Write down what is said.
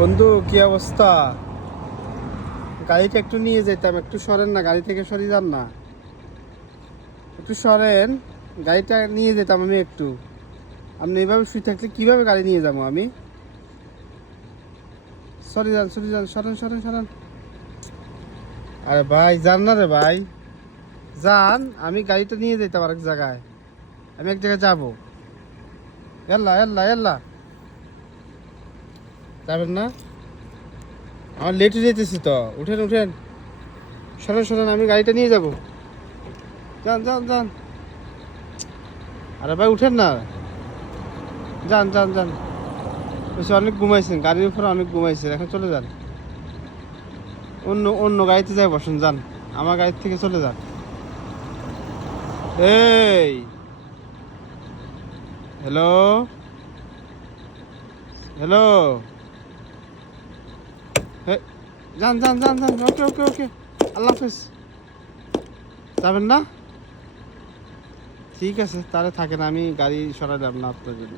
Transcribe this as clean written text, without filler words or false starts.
বন্ধু কি অবস্থা? গাড়িটা একটু নিয়ে যেতাম, একটু সরেন না, গাড়ি থেকে সরে যান না, একটু সরেন। গাড়িটা নিয়ে যেতাম আমি একটু। আপনি এভাবে শুয়ে থাকলে কিভাবে গাড়ি নিয়ে যাবো আমি? সরে যান, সরে যান, সরেন সরেন সরেন। আরে ভাই যান না রে ভাই, যান। আমি গাড়িটা নিয়ে যেতাম আরেক জায়গায়, আমি এক জায়গায় যাবো। এল্লা এল্লা এল্লা, যাবেন না? আমার লেট হয়ে যেতেছি তো, উঠেন উঠেন, সরেন সরেন, আমি গাড়িটা নিয়ে যাবো। যান যান যান। আরে ভাই উঠেন না, যান যান যান। বেশি অনেক ঘুমাইছেন, গাড়ির উপরে অনেক ঘুমাইছেন, এখন চলে যান। অন্য অন্য গাড়িতে যাই বসুন, যান। আমার গাড়ি থেকে চলে যান। এই, হ্যালো হ্যালো, যান যান যান যান, ওকে ওকে ওকে, আল্লাহ হাফেজ। যাবেন না? ঠিক আছে, তাহলে থাকেন, আমি গাড়ি সরালাম না আপনার জন্য।